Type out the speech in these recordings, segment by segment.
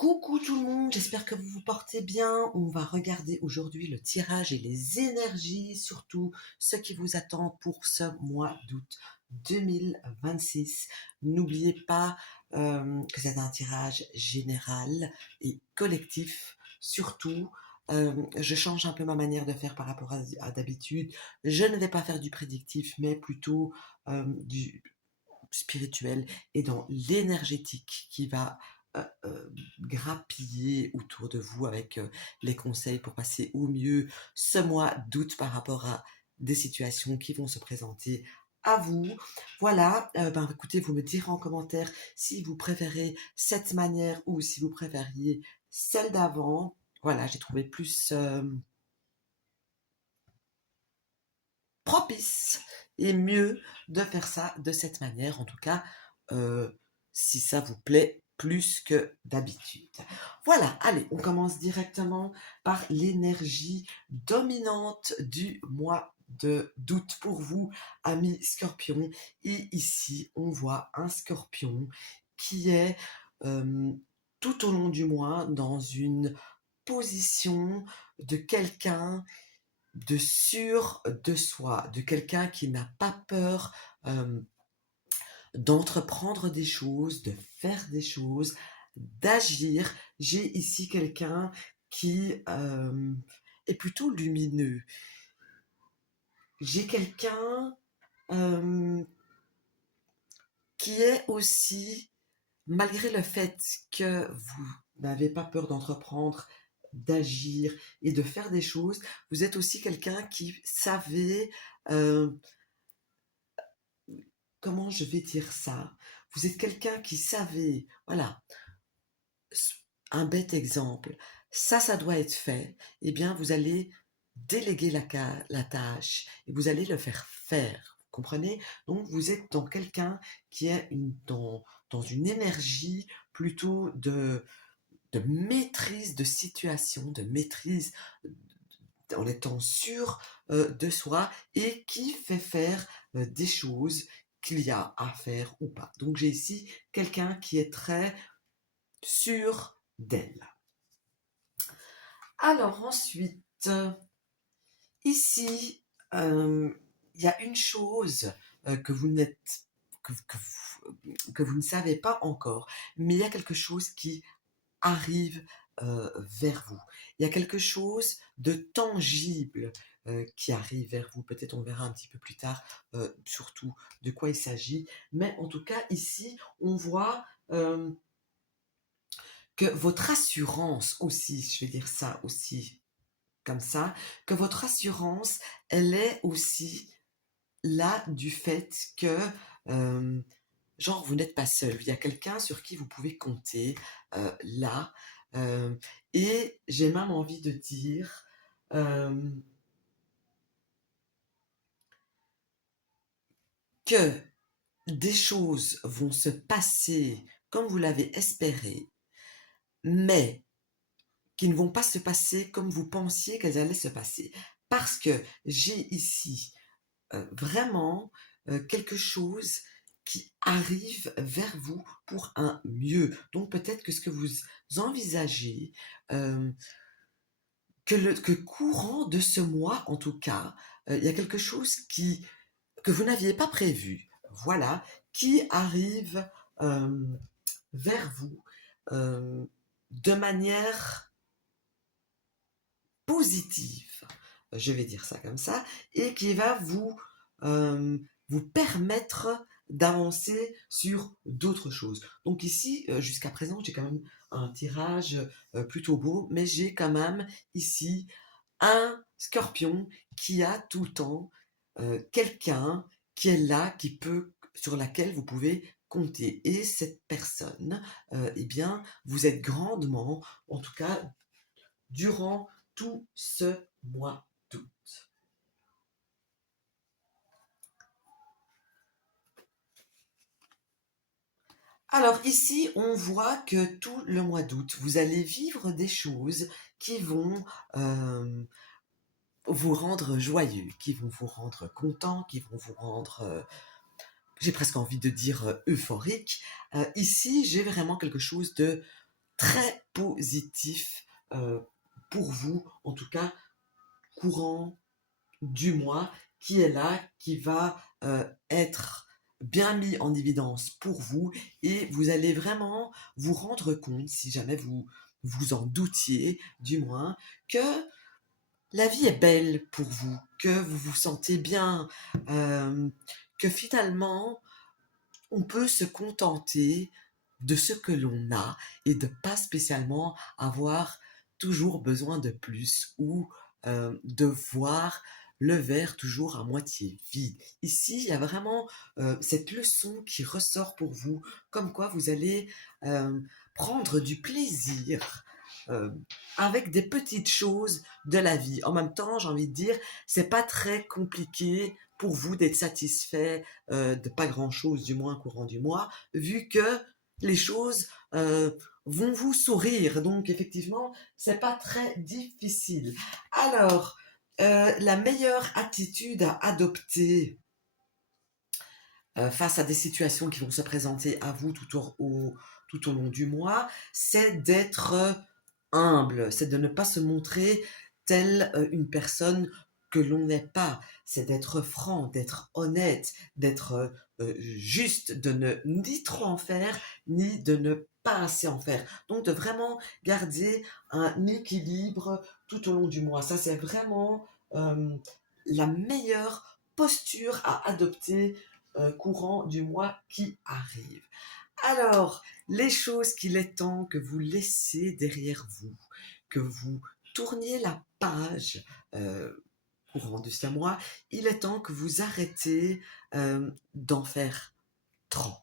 Coucou tout le monde, j'espère que vous vous portez bien. On va regarder aujourd'hui le tirage et les énergies, surtout ce qui vous attend pour ce mois d'août 2026. N'oubliez pas que c'est un tirage général et collectif, surtout. Je change un peu ma manière de faire par rapport à d'habitude. Je ne vais pas faire du prédictif, mais plutôt du spirituel et dans l'énergétique qui va grappiller autour de vous avec les conseils pour passer au mieux ce mois d'août par rapport à des situations qui vont se présenter à vous. Voilà, écoutez, vous me direz en commentaire si vous préférez cette manière ou si vous préfériez celle d'avant. Voilà, j'ai trouvé plus propice et mieux de faire ça de cette manière, en tout cas, euh, si ça vous plaît plus que d'habitude. Voilà, allez, on commence directement par l'énergie dominante du mois d'août pour vous, amis scorpions. Et ici, on voit un scorpion qui est euh, tout au long du mois dans une position de quelqu'un de sûr de soi, de quelqu'un qui n'a pas peur d'entreprendre des choses, de faire des choses, d'agir. J'ai ici quelqu'un qui est plutôt lumineux. J'ai quelqu'un qui est aussi, malgré le fait que vous n'avez pas peur d'entreprendre, d'agir et de faire des choses, vous êtes aussi quelqu'un qui savait comment je vais dire ça? Vous êtes quelqu'un qui savait, voilà, un bête exemple, ça doit être fait, eh bien, vous allez déléguer la tâche et vous allez le faire faire. Vous comprenez? Donc, vous êtes dans quelqu'un qui est dans une énergie plutôt de maîtrise de situation, de maîtrise en étant sûr de soi et qui fait faire des choses qu'il y a à faire ou pas. Donc j'ai ici quelqu'un qui est très sûr d'elle. Alors ensuite, ici, il y a une chose que vous n'êtes que vous ne savez pas encore, mais il y a quelque chose qui arrive vers vous. Il y a quelque chose de tangible qui arrive vers vous. Peut-être on verra un petit peu plus tard surtout de quoi il s'agit. Mais en tout cas, ici, on voit que votre assurance aussi, je vais dire ça aussi comme ça, que votre assurance, elle est aussi là du fait que genre, vous n'êtes pas seul. Il y a quelqu'un sur qui vous pouvez compter là. Euh, et j'ai même envie de dire euh, que des choses vont se passer comme vous l'avez espéré, mais qui ne vont pas se passer comme vous pensiez qu'elles allaient se passer. Parce que j'ai ici vraiment quelque chose qui arrive vers vous pour un mieux. Donc peut-être que ce que vous envisagez, euh, que courant de ce mois en tout cas, il y a quelque chose que vous n'aviez pas prévu, voilà, qui arrive euh, vers vous de manière positive, je vais dire ça comme ça, et qui va vous permettre d'avancer sur d'autres choses. Donc ici, jusqu'à présent, j'ai quand même un tirage plutôt beau, mais j'ai quand même ici un scorpion qui a tout le temps quelqu'un qui est là, sur laquelle vous pouvez compter. Et cette personne, eh bien, vous êtes grandement, en tout cas, durant tout ce mois d'août. Alors ici, on voit que tout le mois d'août, vous allez vivre des choses qui vont vous rendre joyeux, qui vont vous rendre content, qui vont vous rendre, j'ai presque envie de dire euphorique. Ici, j'ai vraiment quelque chose de très positif pour vous, en tout cas courant du mois, qui est là, qui va être bien mis en évidence pour vous, et vous allez vraiment vous rendre compte, si jamais vous vous en doutiez du moins, que la vie est belle pour vous, que vous vous sentez bien, que finalement on peut se contenter de ce que l'on a et de pas spécialement avoir toujours besoin de plus, ou de voir le verre toujours à moitié vide. Ici, il y a vraiment cette leçon qui ressort pour vous, comme quoi vous allez euh, prendre du plaisir euh, avec des petites choses de la vie. En même temps, j'ai envie de dire, c'est pas très compliqué pour vous d'être satisfait de pas grand-chose, du moins courant du mois, vu que les choses vont vous sourire. Donc effectivement, c'est pas très difficile. Alors, la meilleure attitude à adopter face à des situations qui vont se présenter à vous tout au long du mois, c'est d'être humble, c'est de ne pas se montrer telle une personne que l'on n'est pas, c'est d'être franc, d'être honnête, d'être juste, de ne ni trop en faire, ni de ne pas assez en faire. Donc de vraiment garder un équilibre tout au long du mois. Ça, c'est vraiment la meilleure posture à adopter courant du mois qui arrive. Alors, les choses qu'il est temps que vous laissiez derrière vous, que vous tourniez la page courant de ce mois, il est temps que vous arrêtez d'en faire trop.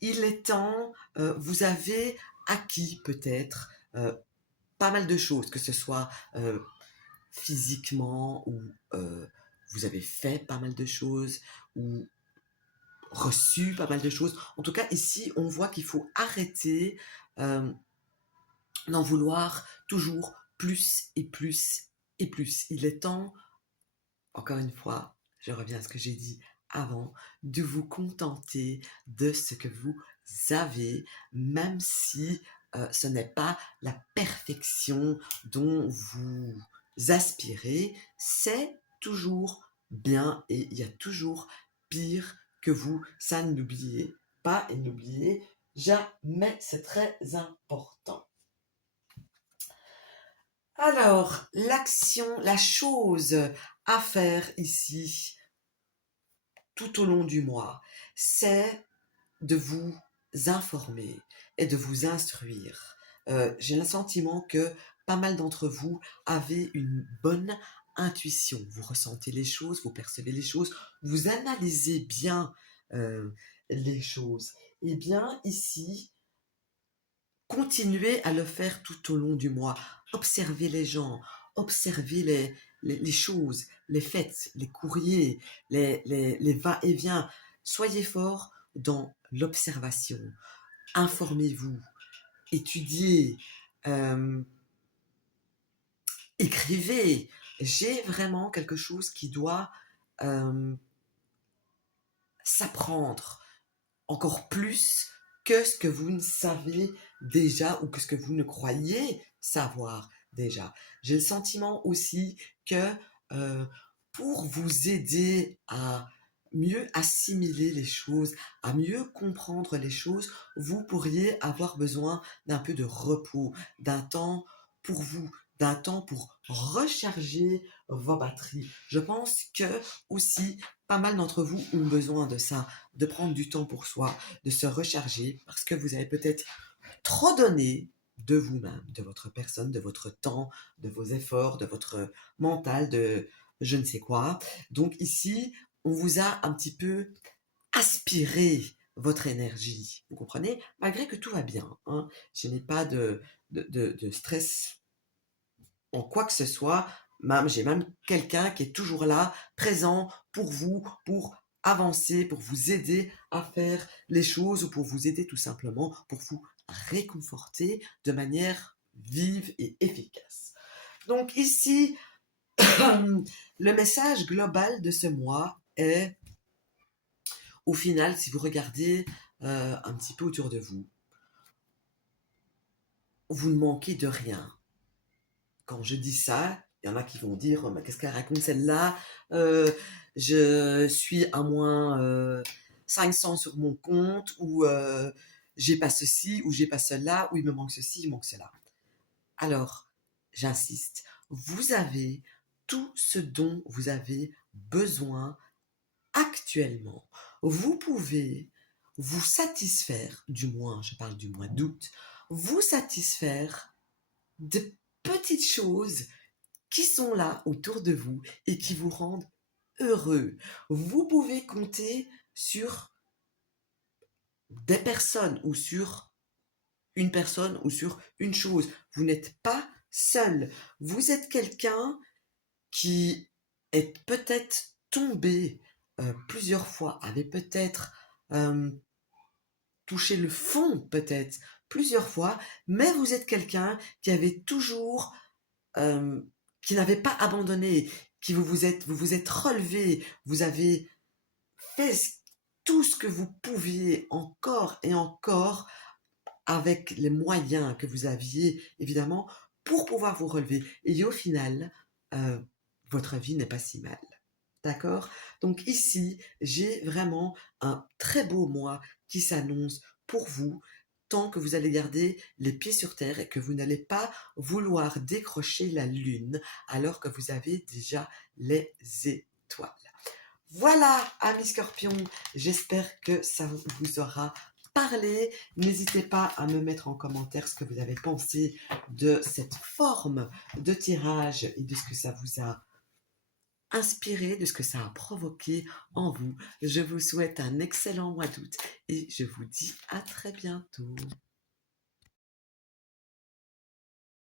Il est temps, vous avez acquis peut-être pas mal de choses, que ce soit physiquement, ou vous avez fait pas mal de choses, ou reçu pas mal de choses. En tout cas, ici, on voit qu'il faut arrêter euh, d'en vouloir toujours plus et plus et plus. Il est temps, encore une fois, je reviens à ce que j'ai dit avant, de vous contenter de ce que vous avez, même si ce n'est pas la perfection dont vous aspirez. C'est toujours bien, et il y a toujours pire que vous. Ça, n'oubliez pas, et n'oubliez jamais, c'est très important. Alors, l'action, la chose à faire ici, tout au long du mois, c'est de vous informer et de vous instruire. J'ai le sentiment que pas mal d'entre vous avez une bonne intuition. Vous ressentez les choses, vous percevez les choses, vous analysez bien les choses. Eh bien, ici, continuez à le faire tout au long du mois. Observez les gens, observez les choses, les fêtes, les courriers, les va-et-vient. Soyez fort dans l'observation. Informez-vous, étudiez, euh, écrivez. J'ai vraiment quelque chose qui doit euh, s'apprendre encore plus que ce que vous ne savez déjà, ou que ce que vous ne croyez savoir déjà. J'ai le sentiment aussi que euh, pour vous aider à mieux assimiler les choses, à mieux comprendre les choses, vous pourriez avoir besoin d'un peu de repos, d'un temps pour vous, d'un temps pour recharger vos batteries. Je pense que aussi pas mal d'entre vous ont besoin de ça, de prendre du temps pour soi, de se recharger, parce que vous avez peut-être trop donné de vous-même, de votre personne, de votre temps, de vos efforts, de votre mental, de je ne sais quoi. Donc ici, on vous a un petit peu aspiré votre énergie, vous comprenez? Malgré que tout va bien, hein. Je n'ai pas de stress en quoi que ce soit. Même, j'ai même quelqu'un qui est toujours là, présent pour vous, pour avancer, pour vous aider à faire les choses, ou pour vous aider tout simplement, pour vous réconforter de manière vive et efficace. Donc ici, le message global de ce mois est, au final, si vous regardez un petit peu autour de vous, vous ne manquez de rien. Quand je dis ça, il y en a qui vont dire: «Oh, mais qu'est-ce qu'elle raconte celle-là? Heu, je suis à moins, 500 sur mon compte» ou «J'ai pas ceci» ou «J'ai pas cela» ou «Il me manque ceci, il me manque cela». Alors, j'insiste, vous avez tout ce dont vous avez besoin actuellement. Vous pouvez vous satisfaire, du moins, je parle du mois d'août, vous satisfaire de petites choses qui sont là autour de vous et qui vous rendent heureux. Vous pouvez compter sur des personnes ou sur une personne ou sur une chose. Vous n'êtes pas seul. Vous êtes quelqu'un qui est peut-être tombé plusieurs fois, avait peut-être touché le fond, peut-être plusieurs fois, mais vous êtes quelqu'un qui avait toujours euh, qui n'avait pas abandonné, qui vous vous êtes relevé, vous avez fait tout ce que vous pouviez encore et encore avec les moyens que vous aviez, évidemment, pour pouvoir vous relever. Et au final, euh, votre vie n'est pas si mal. D'accord? Donc ici, j'ai vraiment un très beau mois qui s'annonce pour vous, tant que vous allez garder les pieds sur terre et que vous n'allez pas vouloir décrocher la lune alors que vous avez déjà les étoiles. Voilà, amis scorpions, j'espère que ça vous aura parlé. N'hésitez pas à me mettre en commentaire ce que vous avez pensé de cette forme de tirage et de ce que ça vous a inspiré, de ce que ça a provoqué en vous. Je vous souhaite un excellent mois d'août et je vous dis à très bientôt.